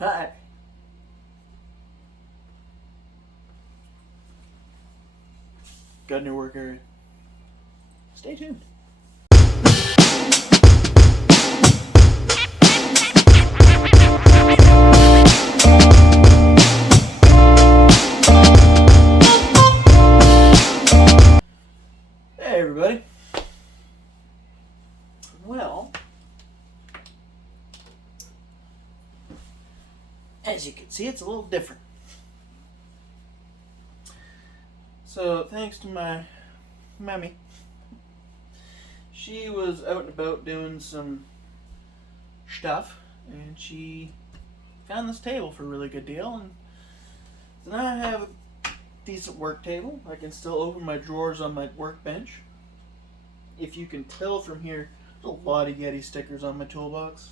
Hi. Got a new work area. Stay tuned. Hey everybody. Well, as you can see, it's a little different. So, thanks to my mammy, she was out and about doing some stuff, and she found this table for a really good deal, and so now I have a decent work table. I can still open my drawers on my workbench. If you can tell from here, there's a lot of Yeti stickers on my toolbox.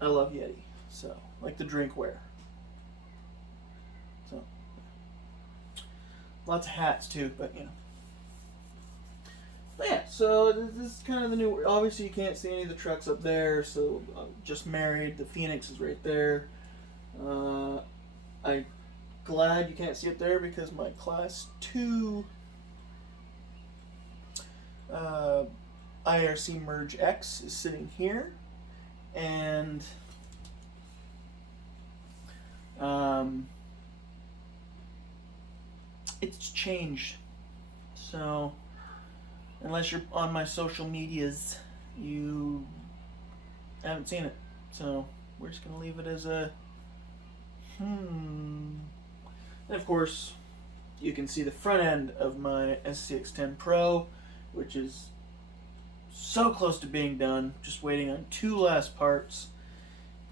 I love Yeti, so, like the drinkware. So, lots of hats too, but you know. But yeah, so this is kind of the new. Obviously, you can't see any of the trucks up there. So I'm just married. The Phoenix is right there. I'm glad you can't see it there because my Class 2 IRC Merge X is sitting here, and it's changed. So unless you're on my social medias, you haven't seen it. So we're just gonna leave it as a And of course, you can see the front end of my SCX10 Pro, which is so close to being done. Just waiting on 2 last parts.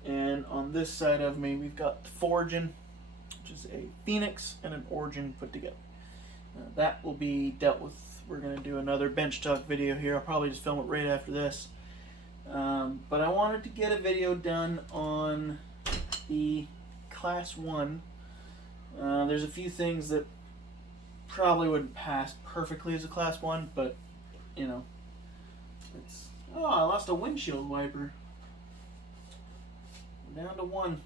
And on this side of me, we've got the Forging, which is a Phoenix and an Origin put together. That will be dealt with. We're going to do another bench talk video here. I'll probably just film it right after this. But I wanted to get a video done on the Class 1. There's a few things that probably wouldn't pass perfectly as a Class 1, but, you know, it's... Oh, I lost a windshield wiper. I'm down to 1.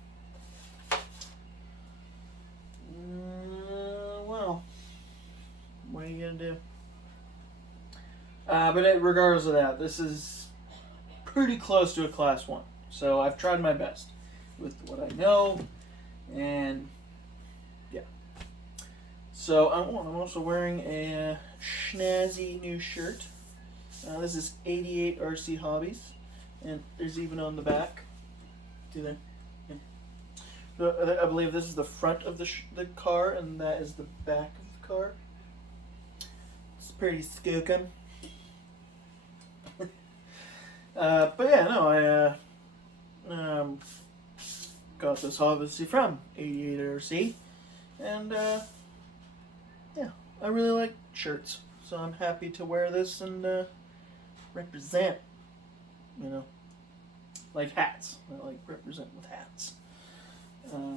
Well, what are you going to do? But regardless of that, this is pretty close to a Class 1. So I've tried my best with what I know, and yeah. So I'm also wearing a snazzy new shirt. This is 88 RC Hobbies, and there's even on the back. See there? Yeah. So I believe this is the front of the car, and that is the back of the car. It's pretty skookum. But yeah, no, I got this obviously from 88 RC, and yeah, I really like shirts, so I'm happy to wear this and represent, you know, like hats. I like represent with hats.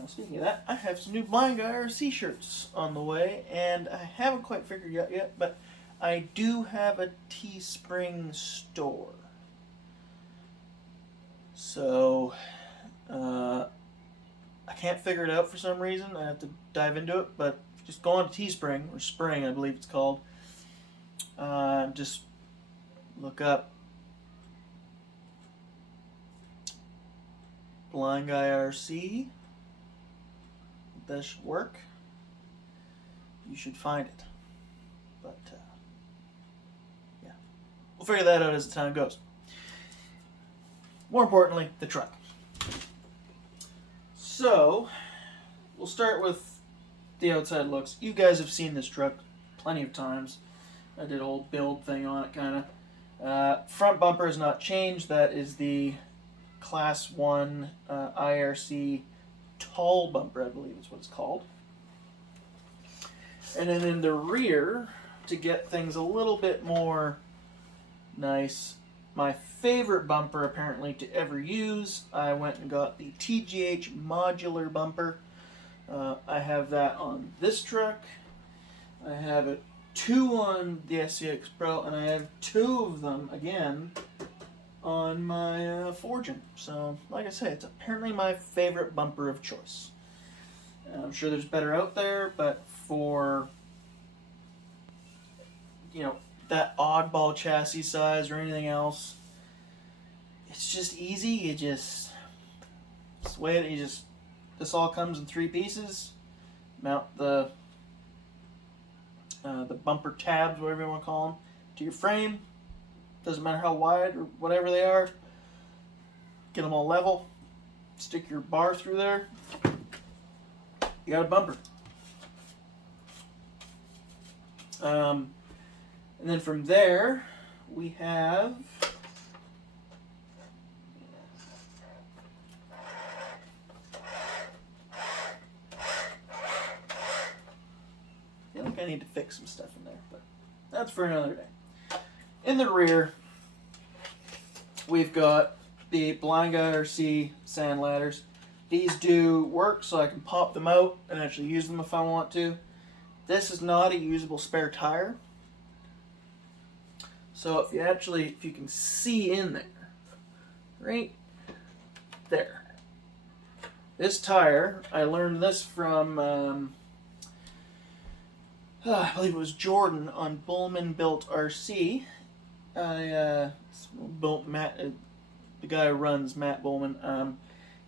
Speaking of that, I have some new Blind Guy RC shirts on the way, and I haven't quite figured out yet, but I do have a Teespring store. So, I can't figure it out for some reason. I have to dive into it, but just go on to Teespring, or Spring, I believe it's called. Just look up Blind Guy RC. That should work. You should find it. But, yeah. We'll figure that out as the time goes. More importantly, the truck. So, we'll start with the outside looks. You guys have seen this truck plenty of times. I did a whole build thing on it, kind of. Front bumper has not changed. That is the Class 1 IRC tall bumper, I believe is what it's called. And then in the rear, to get things a little bit more nice, my favorite bumper apparently to ever use, I went and got the TGH modular bumper. I have that on this truck. I have it 2 on the SCX Pro, and I have 2 of them again on my forging. So, like I say, it's apparently my favorite bumper of choice. I'm sure there's better out there, but for, you know, that oddball chassis size or anything else, it's just easy. You just sway it. This all comes in 3 pieces. Mount the bumper tabs, whatever you want to call them, to your frame. Doesn't matter how wide or whatever they are. Get them all level. Stick your bar through there. You got a bumper. And then from there, we have I feel like I need to fix some stuff in there, but that's for another day. In the rear, we've got the Blind Guy RC sand ladders. These do work, so I can pop them out and actually use them if I want to. This is not a usable spare tire. So if you can see in there, right there. This tire, I learned this from, I believe it was Jordan on Bullman Built RC. The guy who runs Matt Bullman.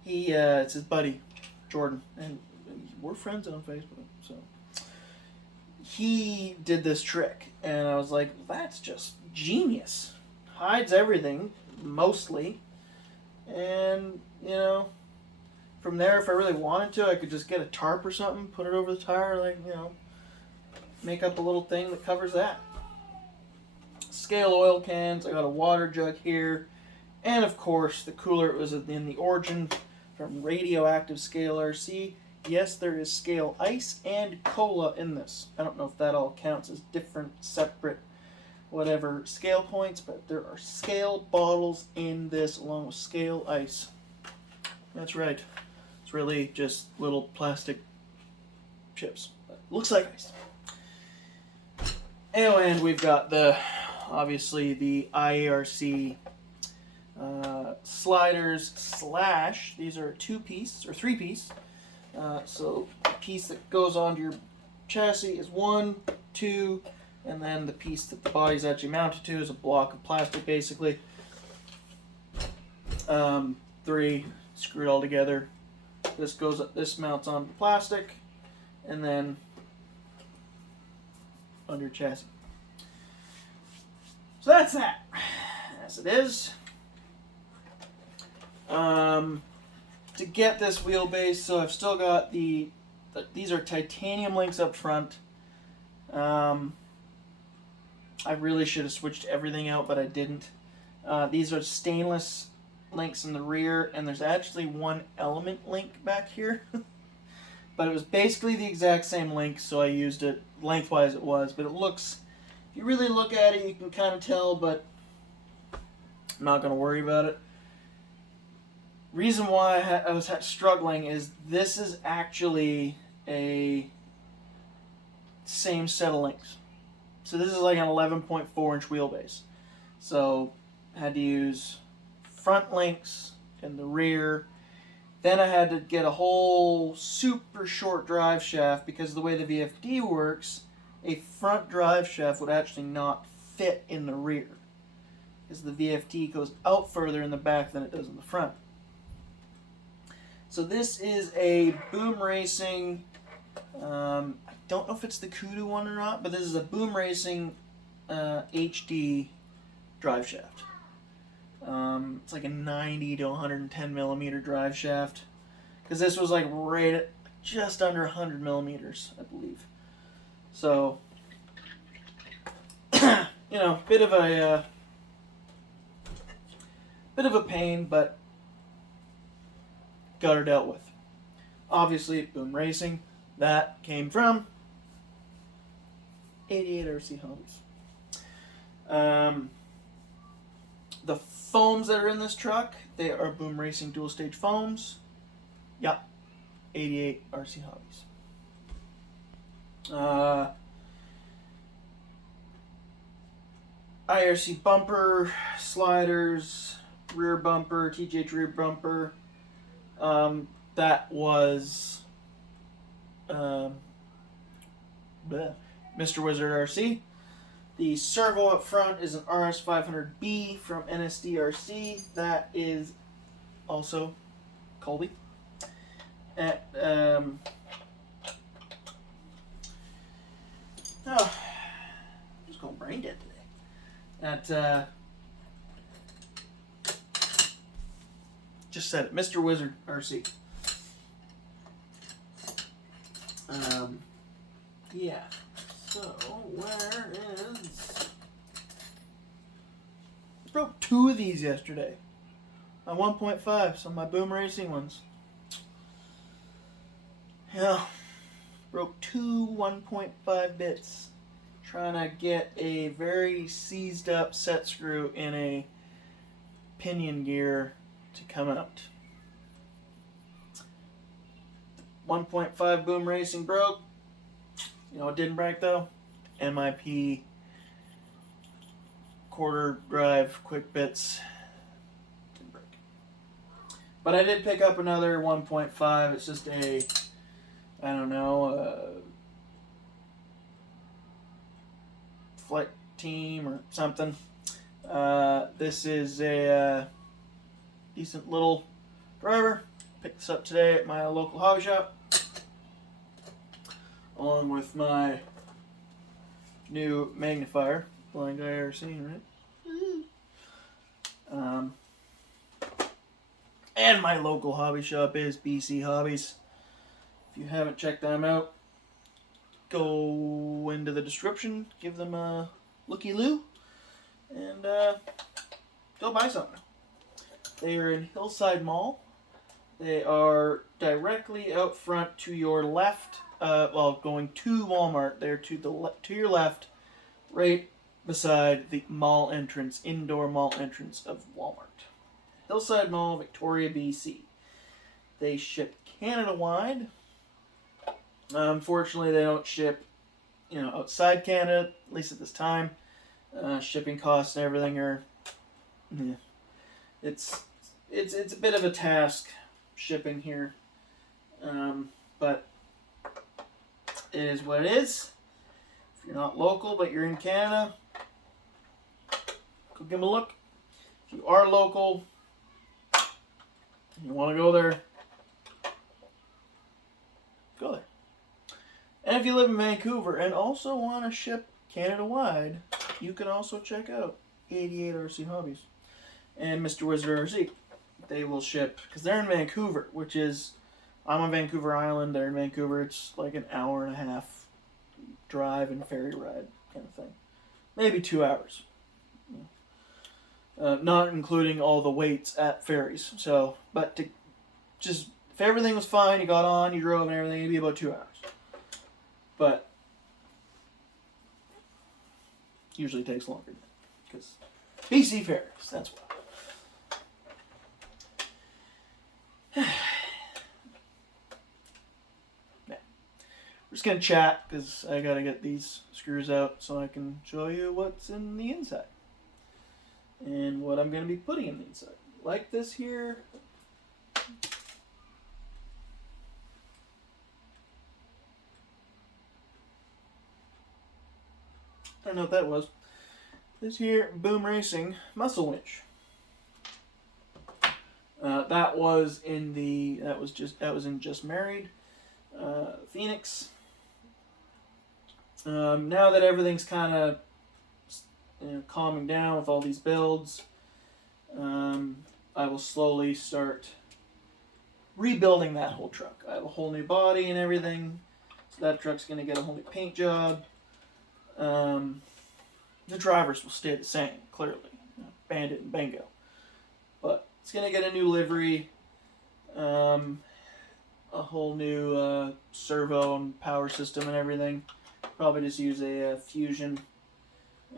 It's his buddy, Jordan, and we're friends on Facebook. So he did this trick, and I was like, that's just genius. Hides everything, mostly, and, you know, from there, if I really wanted to, I could just get a tarp or something, put it over the tire, like, you know, make up a little thing that covers that. Scale oil cans, I got a water jug here, and of course, the cooler was in the origin from Radioactive Scale RC. Yes, there is Scale Ice and Cola in this. I don't know if that all counts as different, separate, whatever scale points, but there are Scale bottles in this along with Scale Ice. That's right. It's really just little plastic chips. But looks like ice. And we've got obviously the IARC sliders / these are a 2-piece or 3-piece. So the piece that goes onto your chassis is 1, 2, and then the piece that the body's actually mounted to is a block of plastic, basically. 3, screw it all together. This mounts on the plastic, and then under your chassis. So that's that, as it is. To get this wheelbase, so I've still got these are titanium links up front. I really should have switched everything out, but I didn't. These are stainless links in the rear, and there's actually one element link back here. But it was basically the exact same link, so I used it lengthwise it was. But it looks, if you really look at it, you can kind of tell, but I'm not going to worry about it. Reason why I was struggling is this is actually a same set of links. So this is like an 11.4 inch wheelbase. So I had to use front links in the rear. Then I had to get a whole super short drive shaft because of the way the VFD works, a front drive shaft would actually not fit in the rear because the VFD goes out further in the back than it does in the front. So this is a BoomRacing, I don't know if it's the Kudu one or not, but this is a BoomRacing HD drive shaft. It's like a 90 to 110 millimeter drive shaft, because this was like right at just under 100 millimeters, I believe. So, you know, bit of a pain, but got her dealt with. Obviously, BoomRacing, that came from 88 RC Hobbies. The foams that are in this truck, they are BoomRacing dual stage foams. Yep, 88 RC Hobbies. IRC bumper, sliders, rear bumper, TGH rear bumper. That was Mr. Wizard RC. The servo up front is an RS500B from NSD RC. That is also Colby. At just going brain dead today. At just said it, Mr. Wizard RC. Yeah. So where is? Broke 2 of these yesterday. My 1.5, some of my BoomRacing ones. Yeah, broke 2 1.5 bits trying to get a very seized up set screw in a pinion gear to come out. 1.5 BoomRacing broke. You know it didn't break though? MIP quarter drive quick bits. Didn't break. But I did pick up another 1.5. It's just a, I don't know, flight team or something. This is a decent little driver. Picked this up today at my local hobby shop, along with my new magnifier. Blind guy RC, right? And my local hobby shop is BC Hobbies. If you haven't checked them out, go into the description, give them a looky-loo, and go buy something. They are in Hillside Mall. They are directly out front to your left. Well, going to Walmart. They're to your left, right beside the mall entrance, indoor mall entrance of Walmart. Hillside Mall, Victoria, BC. They ship Canada-wide. Unfortunately, they don't ship, outside Canada, at least at this time. Shipping costs and everything are, it's a bit of a task shipping here, but it is what it is. If you're not local but you're in Canada, go give them a look. If you are local, you want to go there, go there. And if you live in Vancouver and also want to ship Canada-wide, you can also check out 88 RC Hobbies and Mr. Wizard RC. They will ship, because they're in Vancouver, which is, I'm on Vancouver Island, they're in Vancouver, it's like an hour and a half drive and ferry ride kind of thing. Maybe 2 hours. Not including all the waits at ferries. So, but if everything was fine, you got on, you drove and everything, it'd be about 2 hours. But usually takes longer because BC ferries, that's why. Yeah. We're just gonna chat because I gotta get these screws out so I can show you what's in the inside and what I'm gonna be putting in the inside. Like this here. I don't know what that was. This here BoomRacing muscle winch. That was in Just Married, Phoenix. Now that everything's kind of calming down with all these builds, I will slowly start rebuilding that whole truck. I have a whole new body and everything, so that truck's going to get a whole new paint job. The drivers will stay the same, clearly, Bandit and Bingo, but it's going to get a new livery, a whole new servo and power system and everything. Probably just use a Fusion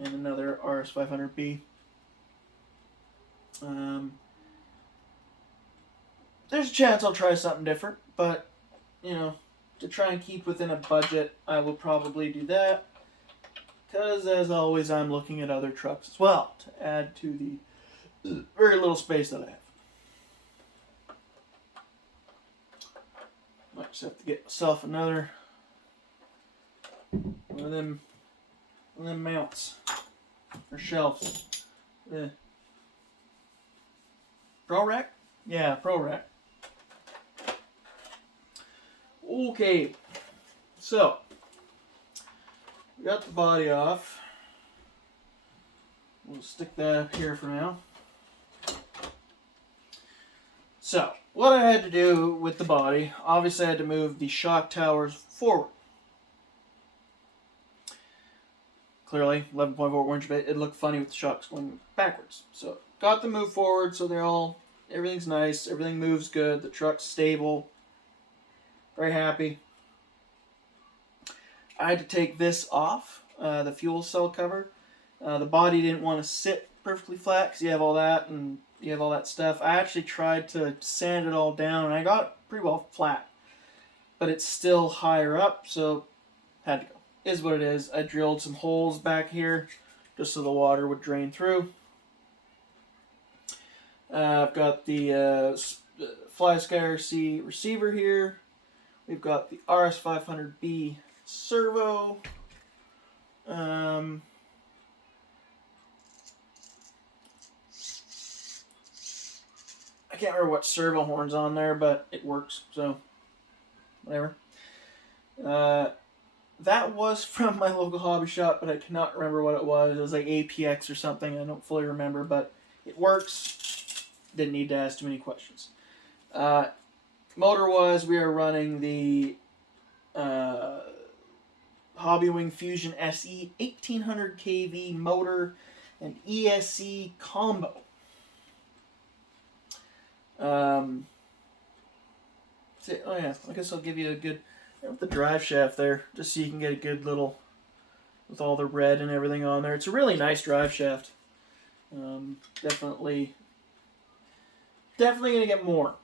and another RS500B. There's a chance I'll try something different, but to try and keep within a budget, I will probably do that. Because, as always, I'm looking at other trucks as well to add to very little space that I have. Might just have to get myself another one of them mounts or shelves. Pro Rack? Yeah, Pro Rack. Okay, so we got the body off. We'll stick that up here for now. So, what I had to do with the body, obviously I had to move the shock towers forward. Clearly, 11.4 inch bit, it looked funny with the shocks going backwards. So, got them moved forward so everything's nice, everything moves good, the truck's stable. Very happy. I had to take this off, the fuel cell cover. The body didn't want to sit perfectly flat because you have all that and you have all that stuff. I actually tried to sand it all down and I got it pretty well flat. But it's still higher up, so had to go. Is what it is. I drilled some holes back here just so the water would drain through. I've got the flysky RC receiver here. We've got the RS500B servo. I can't remember what servo horn's on there, but it works, so whatever. That was from my local hobby shop, but I cannot remember what it was. It was like APX or something. I don't fully remember, but it works. Didn't need to ask too many questions. Motor-wise, we are running the HobbyWing Fusion SE 1800 kV motor and ESC combo. Oh yeah, I guess I'll give you a good with the drive shaft there, just so you can get a good little with all the red and everything on there. It's a really nice drive shaft. Definitely gonna get more.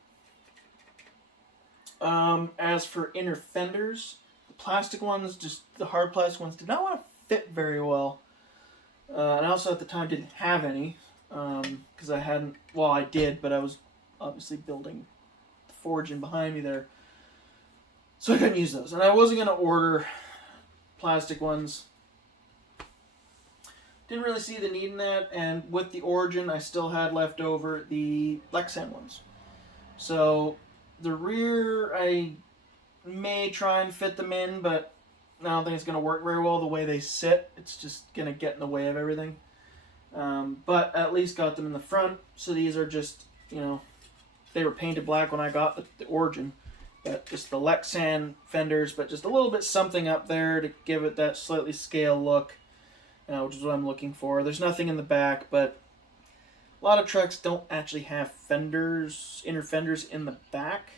As for inner fenders, the plastic ones, just the hard plastic ones, did not want to fit very well. And I also at the time didn't have any, because I hadn't, well I did, but I was obviously building the forge in behind me there. So I couldn't use those. And I wasn't going to order plastic ones. Didn't really see the need in that. And with the Origin, I still had left over the Lexan ones. So the rear, I may try and fit them in, but I don't think it's going to work very well the way they sit. It's just going to get in the way of everything. But at least got them in the front. So these are just, you know, they were painted black when I got the Origin. But just the Lexan fenders, but just a little bit something up there to give it that slightly scale look, which is what I'm looking for. There's nothing in the back, but a lot of trucks don't actually have fenders, inner fenders in the back.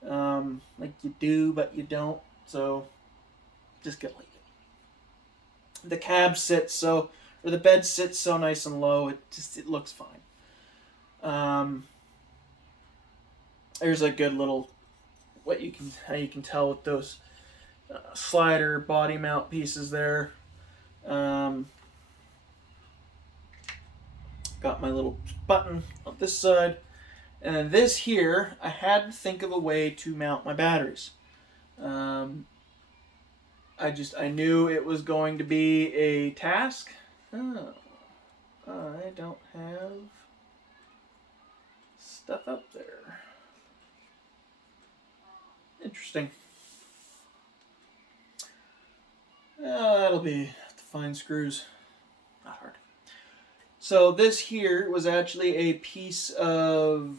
Like you do, but you don't. So just get leave it. The cab sits so, or the bed sits so nice and low. It looks fine. There's a good little how you can tell with those slider body mount pieces there. Got my little button on this side, and then this here I had to think of a way to mount my batteries. I knew it was going to be a task. Oh, I don't have stuff up there. Interesting. That'll be to find screws. Not hard. So this here was actually a piece of, I'm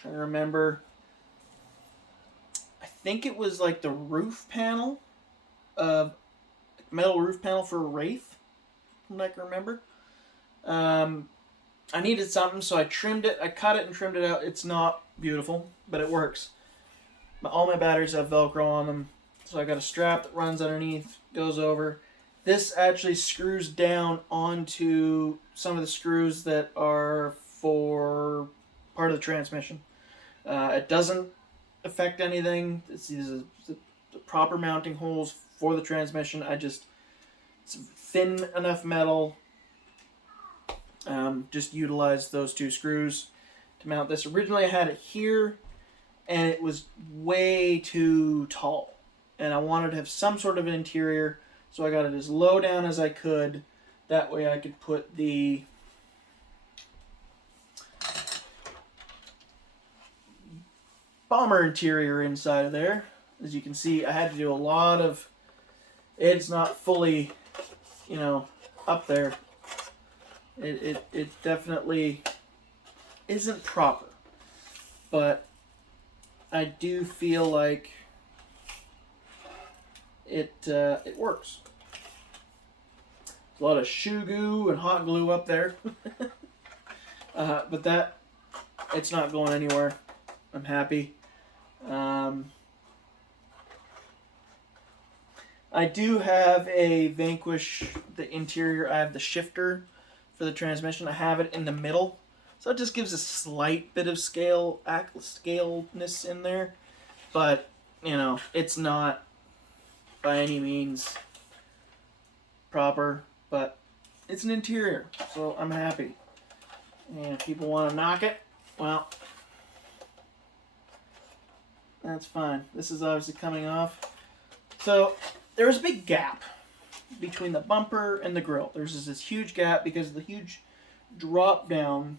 trying to remember, I think it was like the roof panel, metal roof panel for a Wraith, from what I can remember. I needed something, so I trimmed it. I cut it and trimmed it out. It's not beautiful, but it works. All my batteries have Velcro on them, so I got a strap that runs underneath, goes over. This actually screws down onto some of the screws that are for part of the transmission. It doesn't affect anything. These are the proper mounting holes for the transmission. It's thin enough metal. Just utilized those 2 screws to mount this. Originally I had it here, and it was way too tall. And I wanted to have some sort of an interior, so I got it as low down as I could. That way I could put the bomber interior inside of there. As you can see, I had to do a lot of... It's not fully, you know, up there. It definitely isn't proper. But I do feel like it works. There's a lot of shoe goo and hot glue up there. But that, it's not going anywhere. I'm happy. I do have a Vanquish, the interior. I have the shifter for the transmission. I have it in the middle. So it just gives a slight bit of scaleness in there. But, you know, it's not by any means proper. But it's an interior. So I'm happy. And if people want to knock it, well, that's fine. This is obviously coming off. So there's a big gap between the bumper and the grill. There's this huge gap because of the huge drop down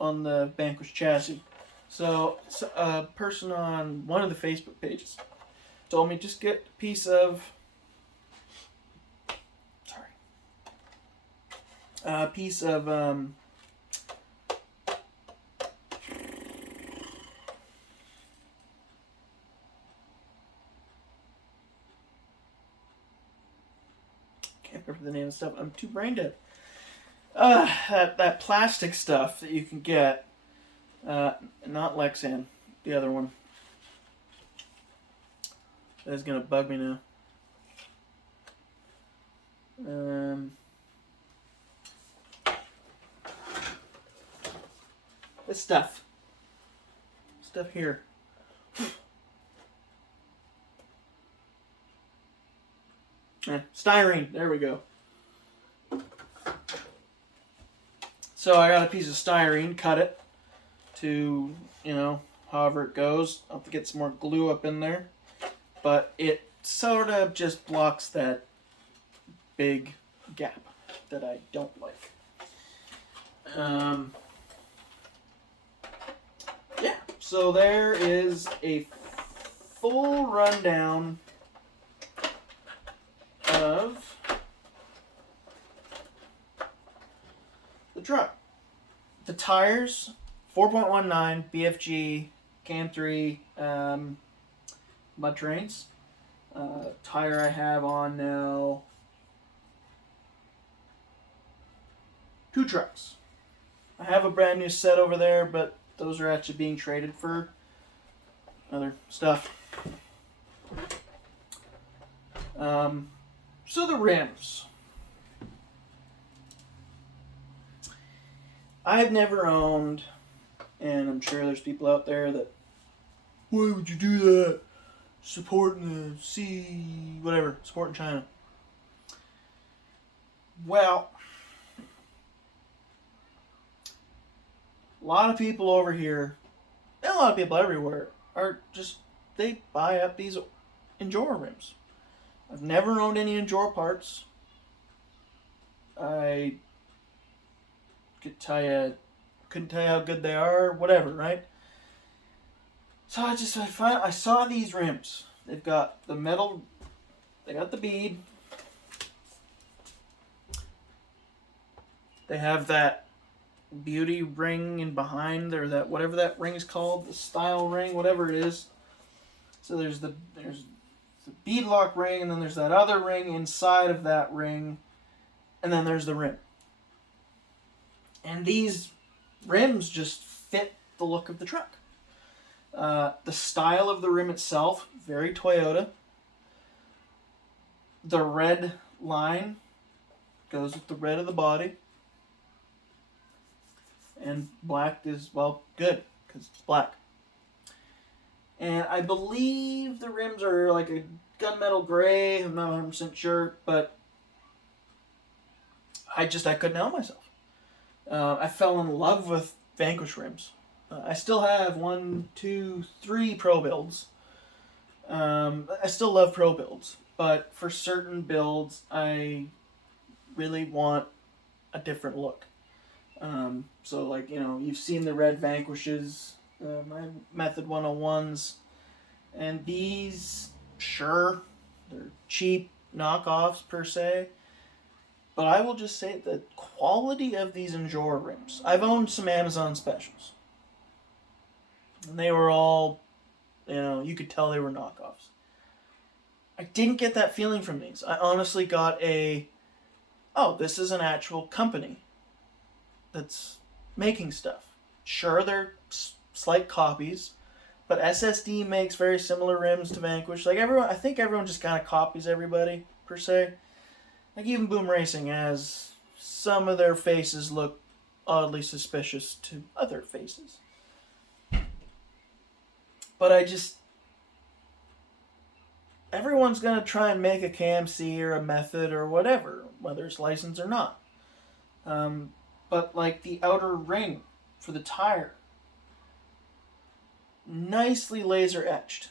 on the Vanquish chassis. So a person on one of the Facebook pages told me just get a piece of can't remember the name of the stuff. I'm too brain dead. That plastic stuff that you can get. Not Lexan, the other one. That is gonna bug me now. This stuff here. Styrene, there we go. So I got a piece of styrene, cut it to, you know, however it goes. I'll have to get some more glue up in there. But it sort of just blocks that big gap that I don't like. Yeah, so there is a full rundown of the truck. The tires, 4.19 BFG Cam 3 mud trains. Tire I have on now 2 trucks. I have a brand new set over there, but those are actually being traded for other stuff. So the rims. I've never owned, and I'm sure there's people out there that, why would you do that? Supporting the supporting China. Well, a lot of people over here, and a lot of people everywhere, are just, they buy up these Enduro rims. I've never owned any Enduro parts. I couldn't tell you how good they are, whatever, right? So I saw these rims. They've got the metal, they got the bead. They have that beauty ring in behind, or that whatever that ring is called, the style ring, whatever it is. So there's the bead lock ring, and then there's that other ring inside of that ring, and then there's the rim. And these rims just fit the look of the truck. The style of the rim itself, very Toyota. The red line goes with the red of the body. And black is, well, good, because it's black. And I believe the rims are like a gunmetal gray. I'm not 100% sure, but I couldn't help myself. I fell in love with Vanquish rims. I still have 1, 2, 3 pro builds. I still love pro builds, but for certain builds, I really want a different look. So, like, you know, you've seen the red Vanquishes, my Method 101s, and these, sure, they're cheap knockoffs per se, but I will just say the quality of these Endure rims. I've owned some Amazon specials, and they were all, you know, you could tell they were knockoffs. I didn't get that feeling from these. I honestly got oh, this is an actual company that's making stuff. Sure, they're slight copies, but SSD makes very similar rims to Vanquish. Like I think everyone just kind of copies everybody, per se. Like even BoomRacing has some of their faces look oddly suspicious to other faces. But everyone's going to try and make a KMC or a Method or whatever, whether it's licensed or not. But like the outer ring for the tire, nicely laser etched.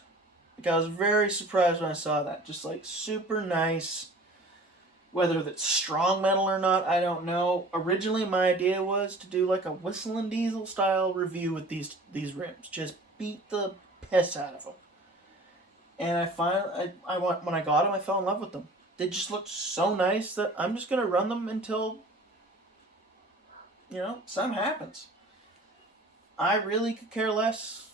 Like I was very surprised when I saw that. Just like super nice. Whether that's strong metal or not, I don't know. Originally my idea was to do like a Whistle and Diesel style review with these rims. Just beat the piss out of them. And when I got them, I fell in love with them. They just looked so nice that I'm just going to run them until, you know, something happens. I really could care less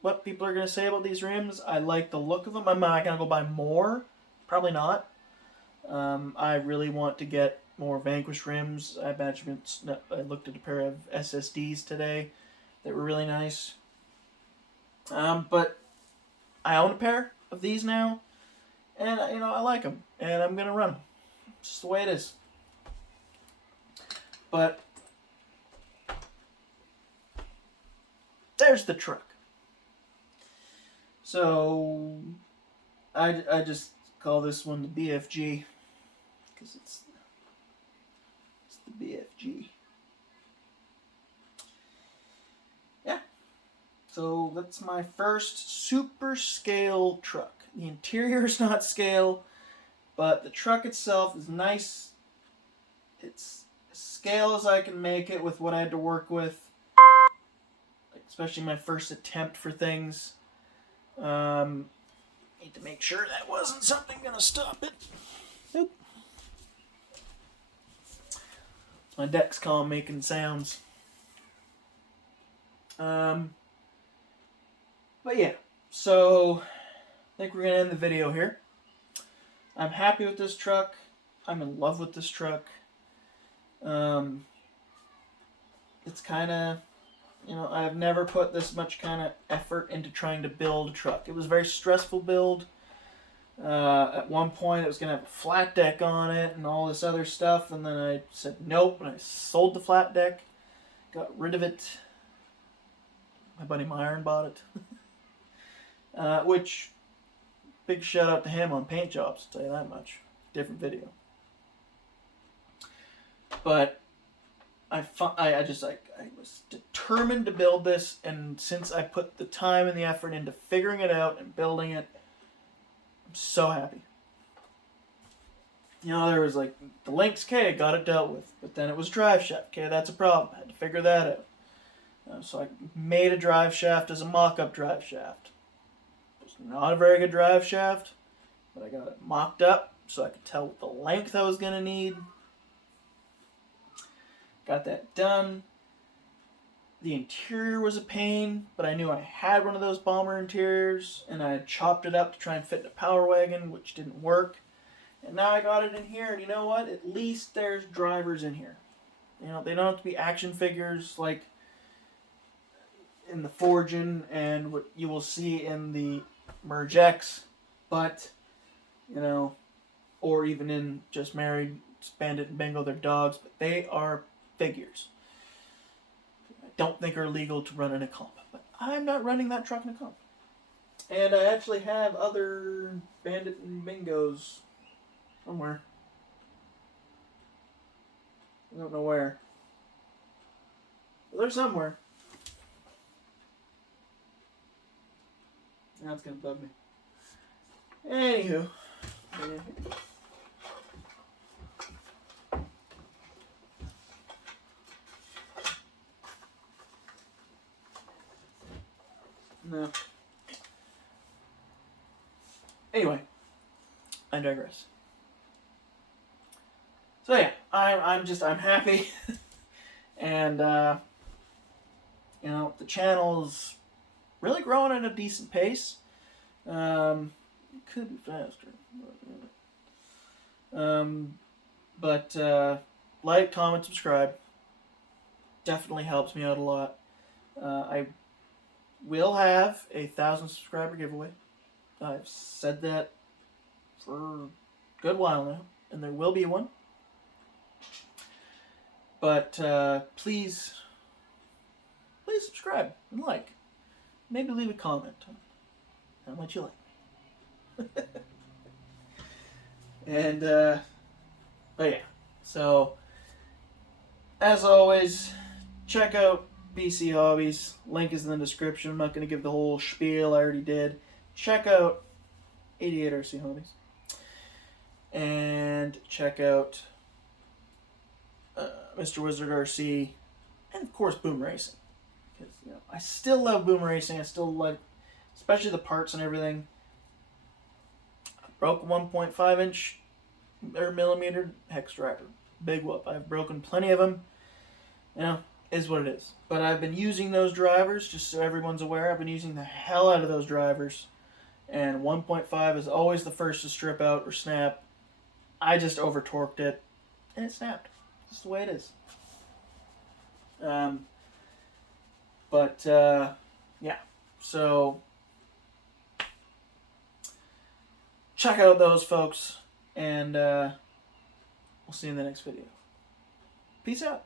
what people are going to say about these rims. I like the look of them. Am I going to go buy more? Probably not. I really want to get more Vanquish rims. I looked at a pair of SSDs today that were really nice. But I own a pair of these now, and you know I like them, and I'm gonna run them. It's just the way it is. But there's the truck. So I just call this one the BFG because it's the BFG. So that's my first super scale truck. The interior is not scale, but the truck itself is nice. It's as scale as I can make it with what I had to work with, especially my first attempt for things. Need to make sure that wasn't something gonna stop it. Nope. It's my Dexcom making sounds. But yeah, so I think we're going to end the video here. I'm happy with this truck. I'm in love with this truck. It's kind of, you know, I've never put this much kind of effort into trying to build a truck. It was a very stressful build. At one point it was going to have a flat deck on it and all this other stuff, and then I said nope, and I sold the flat deck, got rid of it. My buddy Myron bought it. Which, big shout out to him on paint jobs, I'll tell you that much. Different video. But I was determined to build this, and since I put the time and the effort into figuring it out and building it, I'm so happy. You know, there was like the links, okay, got it dealt with, but then it was drive shaft, okay, that's a problem. I had to figure that out. So I made a drive shaft as a mock-up drive shaft. Not a very good drive shaft, but I got it mocked up so I could tell what the length I was going to need. Got that done. The interior was a pain, but I knew I had one of those bomber interiors, and I had chopped it up to try and fit in a power wagon, which didn't work. And now I got it in here, and you know what? At least there's drivers in here. You know, they don't have to be action figures like in the Forging and what you will see in the Merge X, but, you know, or even in Just Married, Bandit and Bingo, they're dogs, but they are figures. I don't think are legal to run in a comp, but I'm not running that truck in a comp. And I actually have other Bandit and Bingos somewhere. I don't know where. They're somewhere. That's gonna bug me. Anywho. No. Anyway, I digress. So yeah, I'm happy, and you know, the channel's really growing at a decent pace. Could be faster, but like, comment, subscribe. Definitely helps me out a lot. I will have a 1,000 subscriber giveaway. I've said that for a good while now, and there will be one. But please subscribe and like. Maybe leave a comment on how much you like me. And but yeah, so as always, check out BC Hobbies. Link is in the description. I'm not going to give the whole spiel. I already did. Check out 88 RC Hobbies. And check out Mr. Wizard RC. And of course, BoomRacing. Because, you know, I still love BoomRacing. I still like, especially the parts and everything. I broke a 1.5 inch or millimeter hex driver. Big whoop. I've broken plenty of them. You know, is what it is. But I've been using those drivers, just so everyone's aware. I've been using the hell out of those drivers. And 1.5 is always the first to strip out or snap. I just over torqued it, and it snapped. That's the way it is. Yeah. So check out those folks, and we'll see you in the next video. Peace out.